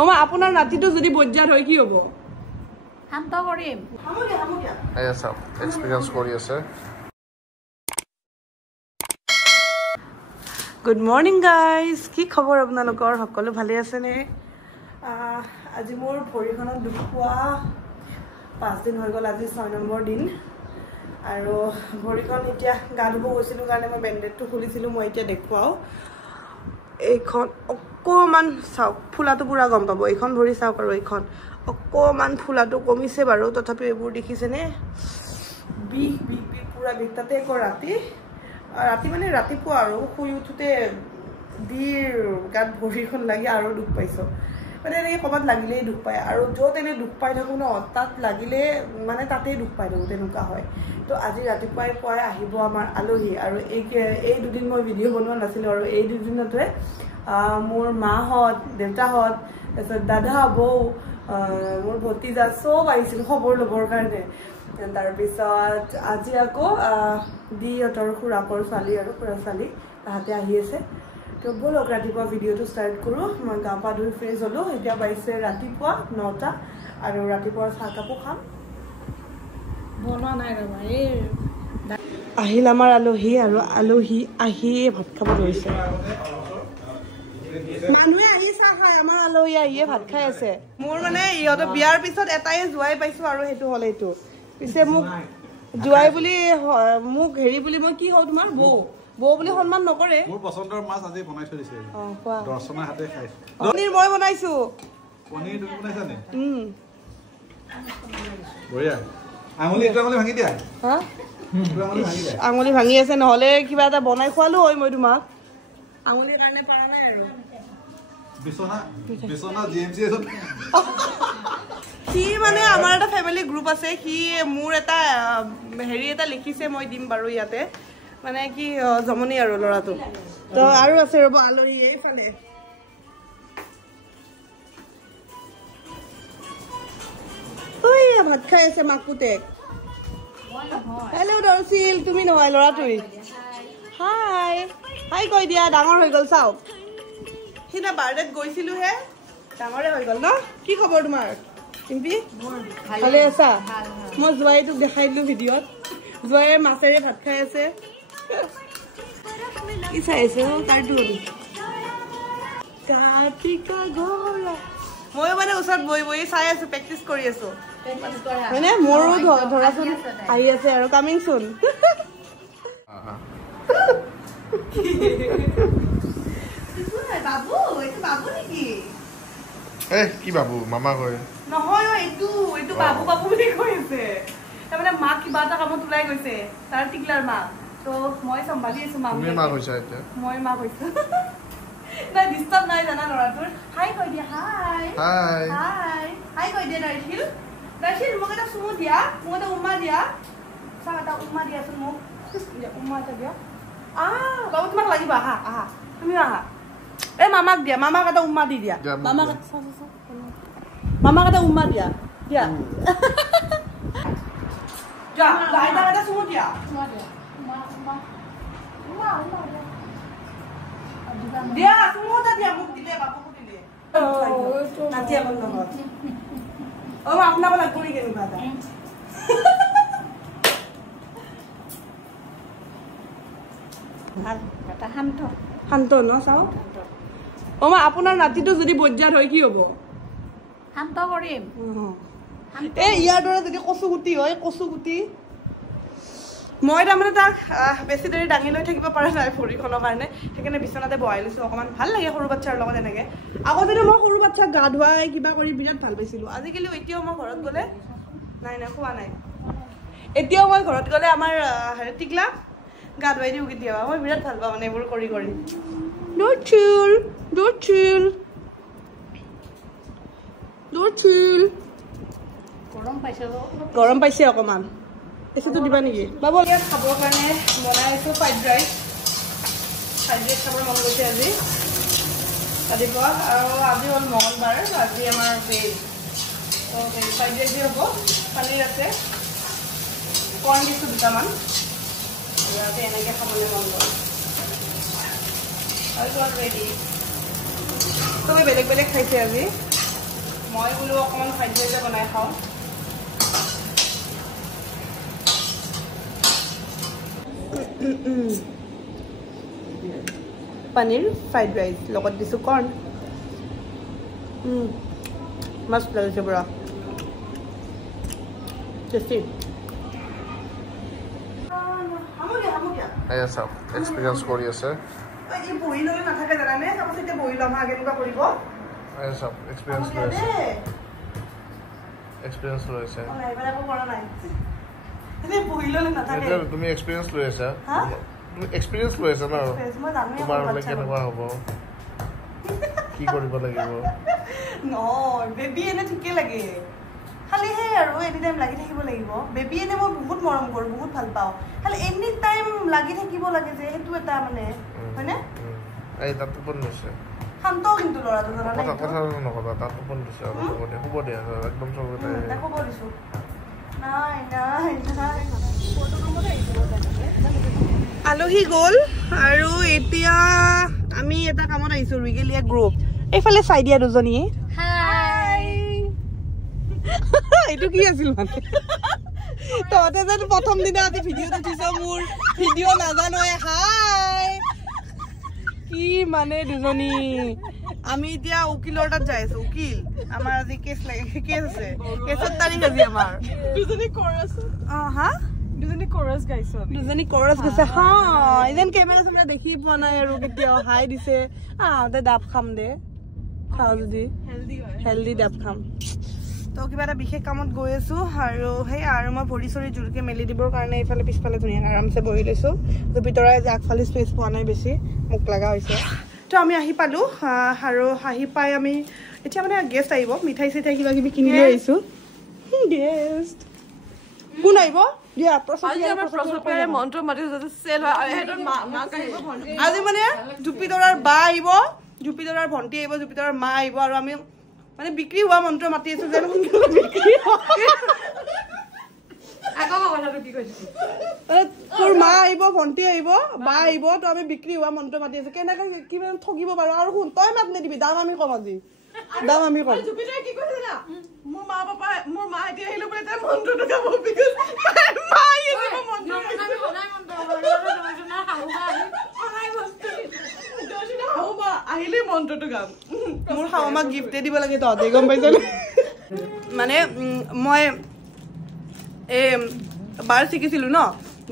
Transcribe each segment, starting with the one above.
ওমা আপোনাৰ নাতিটো যদি বজ্জাত হয় কি হ'ব শান্ত কৰিম এই সব এক্সপেৰিয়েন্স কৰি আছে গুড মৰ্নিং গাইজ কি খবৰ আপোনালোকৰ সকলো ভালে আছেনে আজি মোৰ ভৰিখনত দুখ পোৱা 5 দিন হৈ গ'ল আজি 6 নম্বৰ দিন আৰু ভৰিখন এতিয়া গা ধুব গৈছিলোঁ কাৰণে মই বেণ্ডেডটো খুলিছিলোঁ মই এতিয়া দেখুৱাও এইখন অকমান চাওক ফুলাটো পুৰা গম পাব এইখন ভৰি চাওক আৰু এইখন অকমান ফুলাটো কমিছে বাৰু তথাপি এইবোৰ দেখিছেনে বিষ বিষ বিষ পুৰা বিষ তাতে আকৌ ৰাতি মানে ৰাতিপুৱা আৰু শুই উঠোতে দিৰ গাত ভৰিখন লাগি আৰু দুখ পাইছোঁ মানে এনেকৈ ক'ৰবাত লাগিলেই দুখ পায় আৰু য'ত এনে দুখ পাই থাকোঁ ন তাত লাগিলে মানে তাতেই দুখ পাই থাকোঁ তেনেকুৱা হয় তো আজি ৰাতিপুৱাই পুৱাই আহিব আমাৰ আলহী আৰু এই দুদিন মই ভিডিঅ' বনোৱা নাছিলোঁ আৰু এই দুদিনতে মোৰ মাহঁত দেউতাহঁত তাৰপিছত দাদা বৌ মোৰ ভতিজা চব আহিছিল খবৰ ল'বৰ কাৰণে তাৰপিছত আজি আকৌ দিহঁতৰ খুৰাকৰ ছোৱালী আৰু খুৰা ছোৱালী তাহাঁতে আহি আছে তো ব'লক ৰাতিপুৱা ভিডিঅ'টো ষ্টাৰ্ট কৰোঁ মই গা পা ধুই ফ্ৰেছ হ'লোঁ এতিয়া পাইছে ৰাতিপুৱা 9টা আৰু ৰাতিপুৱা চাহ কাপো খাম বনোৱা নাই ৰবা এই আহিল আমাৰ আলহী আৰু আলহী আহিয়ে ভাত খাব ধৰিছে মানুহে আহি চাহ খায় আমাৰ আলহী আহিয়ে ভাত খাই আছে মোৰ মানে ইহঁতৰ বিয়াৰ পিছত এটাই জোৱাই পাইছোঁ আৰু সেইটো হ'ল এইটো পিছে মোক জোৱাই বুলি মোক হেৰি বুলি মই কি হওঁ তোমাৰ বৌ বুলি সন্মান নকৰে মোৰ পছন্দৰ মাছ আজি বনাই থৈ দিছে দৰ্শনা হাতে খাই পনীৰ মই বনাইছোঁ পনীৰ তুমি বনাইছা নে বঢ়িয়া আঙুলি ভাঙি দিয়া হা আঙুলি ভাঙি আছে নহ'লে কিবা এটা বনাই খোৱালো হয় মই তোমাক আঙুলিৰ কাৰণে পৰা নাই আৰু বিছনা জিএমচি সি মানে আমাৰ এটা ফেমিলি গ্ৰুপ আছে সি মোৰ এটা হেৰি এটা লিখিছে মই দিম বাৰু ইয়াতে মানে কি জমনি আৰু ল'ৰাটো তো আৰু আছে ৰ'ব আলহী এইফালে ভাত খাই আছে মাক পুতেক হেল্ল' দৰচিল তুমি নহয় ল'ৰাটোৱে হাই হাই কৈ দিয়া ডাঙৰ হৈ গ'ল চাওক সিদিনা বাৰ্থডেত গৈছিলোহে ডাঙৰে হৈ গ'ল ন কি খবৰ তোমাৰ টিম্পি ভালে আছা মই জোৱাইটোক দেখাই দিলোঁ ভিডিঅ'ত জোৱাই মাছেৰে ভাত খাই আছে কি চাই আছে কাৰ্টুন কাৰ্তিকা ঘৰা ময়ো মানে ওচৰত বহি চাই আছো প্ৰেক্টিচ কৰি আছো হয়নে মোৰো ধৰাচোন আহি আছে আৰু কামিং চোন বাবু এইটো বাবু নেকি কি বাবু মামা কয় নহয় এইটো বাবু বাবু বুলি কৈ আছে তাৰমানে মাক কিবা এটা কামত ওলাই গৈছে তাৰ টিকলাৰ মাক তো মই চম্ভালি আছো তুমি মাক হৈছা এতিয়া মই মাক হৈছো নাই ডিষ্টাৰ্ব নাই জানা ল'ৰাটোৰ হাই কৈ দিয়া হাই হাই হাই হাই কৈ দিয়া দাৰ্শিল মোক এটা চুমু দিয়া মোক এটা উম্মা দিয়া চাহ এটা উম্মা দিয়াচোন মোক উম্মা এটা দিয়া বাবু তোমাক লাগিব আহা আহা তুমিও আহা এই মামাক দিয়া মামাক এটা উম্মা দি দিয়া মামাক এটা উম্মা দিয়া দিয়া এটা চুমু দিয়া দিয়া চুমু এটা দিয়া মোক দিলে বাবুকো দিলে নাতি আকৌ নহয় আপোনাক লাগব নেকি এনেকুৱা এটা শান্ত ন চাওঁ অমা আপোনাৰ নাতিটো যদি বজ্জাত হয় কি হ'ব শান্ত কৰিম এই ইয়াৰ দৰে যদি কচুগুটি হয় কচুগুটি মই তাৰমানে তাক বেছি দেৰি দাঙি লৈ থাকিব পৰা নাই ভৰিখনৰ কাৰণে সেইকাৰণে বিচনাতে বহাই লৈছোঁ অকণমান ভাল লাগে সৰু বাচ্ছাৰ লগত এনেকৈ আগতে মই সৰু বাচ্ছাক গা ধুৱাই কিবা কৰি বিৰাট ভাল পাইছিলোঁ আজিকালি এতিয়াও মই ঘৰত গ'লে নাই খোৱা নাই এতিয়াও মই ঘৰত গ'লে আমাৰ টিকলাক গা ধুৱাই দিওঁ কেতিয়াবা মই বিৰাট ভাল পাওঁ মানে এইবোৰ কৰি গৰম পাইছে অকণমান এচিটো দিবা নেকি বাবু ইয়াত খাবৰ কাৰণে বনাই আছোঁ ফ্ৰাইড ৰাইচ খাবৰ মন গৈছে আজি ৰাতিপুৱা আৰু আজি হ'ল মঙলবাৰ আজি আমাৰ ভেজ তো ফ্ৰাইড ৰাইচ হ'ব পনীৰ আছে কৰ্ণ দিছোঁ দুটামান ইয়াতে এনেকৈ খাবলৈ মন গ'ল ৰেডি চবেই বেলেগ বেলেগ খাইছে আজি মই বোলো অকণমান ফ্ৰাইড ৰাইচে বনাই খাওঁ পনীৰ ফ্ৰাইড ৰাইচ লগত দিছোঁ কৰ্ণ মস্ত লাগিছে পুৰা টেষ্টি এয়া চাওক এক্সপিৰিয়েঞ্চ কৰি আছে এই বহি লৈ নাথাকে জানানে চাপোজ এতিয়া বহি ল'ম কেনেকুৱা কৰিব এয়া চাওক এক্সপিৰিয়েঞ্চ লৈ আছে এক্সপিৰিয়েঞ্চ লৈ আছে এইবাৰ একো কৰা নাই এনে বহি ল'লে নাথাকে তুমি এক্সপিৰিয়েঞ্চ লৈ আছা তুমি এক্সপিৰিয়েঞ্চ লৈ আছা ন তোমাৰ হ'লে কেনেকুৱা হ'ব কি কৰিব লাগিব নহয় বেবী এনে ঠিকে লাগে খালি সেই আৰু এনি টাইম লাগি থাকিব লাগিব বেবী এনে মই বহুত মৰম কৰোঁ বহুত ভাল পাওঁ খালি এনি টাইম লাগি থাকিব লাগে যে সেইটো এটা মানে হয়নে এই তাত টোপনি দিছে শান্ত কিন্তু ল'ৰাটো জানানে কথা নকবা তাত টোপনি দিছে আৰু শুব দিয়া একদম চবতে শুব দিছোঁ নাই নাই নাই আলহী গ'ল আৰু এতিয়া আমি এটা কামত আহিছোঁ ৰিগেলিয়া গ্ৰুপ এইফালে চাই দিয়া দুজনীয়ে এইটো কি আছিল মানে তহঁতে যেন প্ৰথম দিনা আজি ভিডিঅ'ত উঠিছ মোৰ ভিডিঅ' নাজানোৱে হাই কি মানে দুজনী আমি এতিয়া উকিলৰ তাত যাই আছো উকিল আমাৰ আজি কেছ লাগে কেছ আছে কেছৰ তাৰিখ আজি আমাৰ দুজনী কোৰাছ হা দুজনী কোৰাছ গাইছে দুজনী কোৰাছ গাইছে হা ইজন কেমেৰা সামনে দেখি পোৱা নাই আৰু কেতিয়াও হাই দিছে আহতে ডাব খাম দে খাওঁ যদি হেল্ডি ডাব খাম তো কিবা এটা বিশেষ কামত গৈ আছো আৰু সেই আৰু মই ভৰি চৰি জোৰকে মেলি দিবৰ কাৰণে এইফালে পিছফালে ধুনীয়াকৈ আৰামছে বহি লৈছোঁ ভিতৰাই যে আগফালে স্পেচ পোৱা নাই বেছি মোক লগা হৈছে তো আমি আহি পালোঁ আৰু আহি পাই আমি এতিয়া মানে গেষ্ট আহিব মিঠাই চিঠাই কিবা কিবি কিনি লৈ আহিছোঁ গেষ্ট কোন আহিব দিয়া মন্ত্ৰ মাতি আজি মানে জুপিতৰাৰ বা আহিব জুপিতৰাৰ ভণ্টি আহিব জুপিতৰাৰ মা আহিব আৰু আমি মানে বিক্ৰী হোৱা মন্ত্ৰ মাতি আছো যেন তোৰ মা আহিব ভণ্টি আহিব বা আহিব তো আমি বিক্ৰী হোৱা মন্ত্ৰ মাতি আছো কেনেকে কিমান ঠগিব পাৰো আৰু শুন তই মাত নিদিবি দাম আমি কম আজি দাম আমি কম মোৰ মা পাপা মোৰ মা এতিয়া আহিলো বোলে তাই মন্ত্ৰটো গাব আহিলে মন্ত্ৰটো গাম মোৰ শাহুমাক গিফ্টে দিব লাগে তহঁতে গম পাইছ মানে মই এই বাৰ শিকিছিলোঁ ন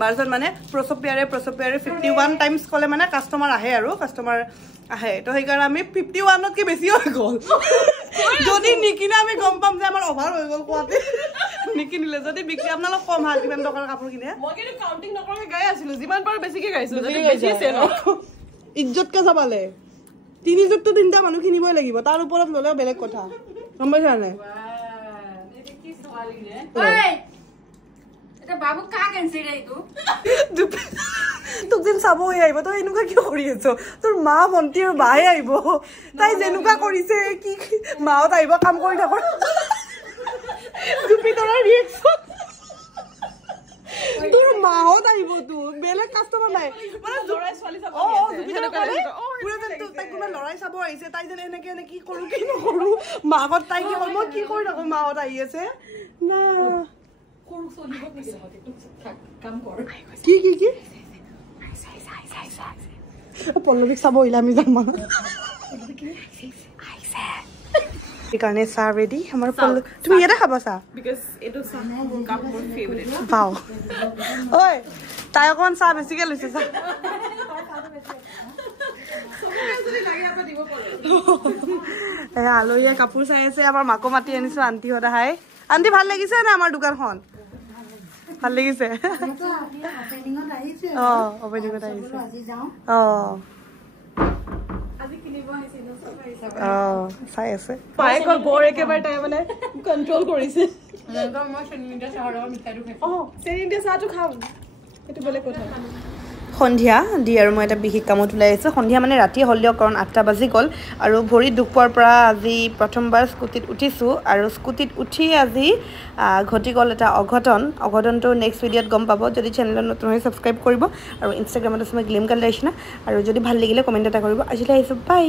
বাৰজন মানে প্ৰচপিয়াৰে 51 টাইমছ ক'লে মানে কাষ্টমাৰ আহে আৰু কাষ্টমাৰ আহে তো সেইকাৰণে আমি 51তকৈ বেছি হৈ গ'ল যদি নিকিনে আমি গম পাম যে আমাৰ অভাৰ হৈ গ'ল কোৱাতে নিকিনিলে যদি বিক্ৰী আপোনালোক কম ভাল কিমান টকাৰ কাপোৰ কিনে মই কিন্তু কাউণ্টিং নকৰাকৈ গাই আছিলোঁ যিমান পাৰোঁ বেছিকৈ গাইছোঁ ইজ্জতকৈ চাবালে 3 যুগটো 3টা মানুহ কিনিবই লাগিব তাৰ ওপৰত ল'লেও বেলেগ কথা গম পাইছা নাই তোক যেন চাবই আহিব তই এনেকুৱা কিয় কৰি আছ তোৰ মা ভণ্টি আৰু বাহে আহিব তাই যেনেকুৱা কৰিছে কি মাহঁত আহিব কাম কৰি থাক জুপিতৰাৰ ৰিয়েকশ্যন তোৰ মাহঁত আহিব তোৰ বেলেগ কাষ্টমাৰ নাই মানে তাইক কোনোবা লৰাই চাব আহিছে তাই যেন এনেকে এনে কি কৰো কি নকৰো মাহঁত তাই কি কৰো মই কি কৰি থাকো মাহঁত আহি আছে না কি কি কি পল্লৱীক চাব আহিলে আমি যাম সেইকাৰণে চাহ ৰেডি আমাৰ তুমি ইয়াতে খাবা চাহ পাও ঐ তাই অকণমান চাহ বেছিকে লৈছে চাহ আলহীয়ে কাপোৰ চাই আছে আমাৰ মাকো মাতি আনিছো আন্টিহঁত আহাই আন্টি ভাল লাগিছে নে আমাৰ দোকানখন ভাল লাগিছে অপেনিঙত আহিছে চাই আছে বাইকৰ বৰ একেবাৰে তাই মানে কণ্ট্ৰল কৰিছে চেনি দিয়া চাহটো খাম সেইটো বেলেগ কথা সন্ধিয়া দি আৰু মই এটা বিশেষ কামত ওলাই আহিছোঁ সন্ধিয়া মানে ৰাতি হ'লেও কাৰণ 8টা বাজি গ'ল আৰু ভৰিত দুখ পোৱাৰ পৰা আজি প্ৰথমবাৰ স্কুটিত উঠিছোঁ আৰু স্কুটিত উঠি আজি ঘটি গ'ল এটা অঘটনটো নেক্সট ভিডিঅ'ত গম পাব যদি চেনেলত নতুন হৈ ছাবস্ক্ৰাইব কৰিব আৰু ইনষ্টাগ্ৰামত আছে মই গ্লিম কালেকশ্যন আৰু যদি ভাল লাগিলে কমেণ্ট এটা কৰিব আজিলৈ আহিছোঁ বাই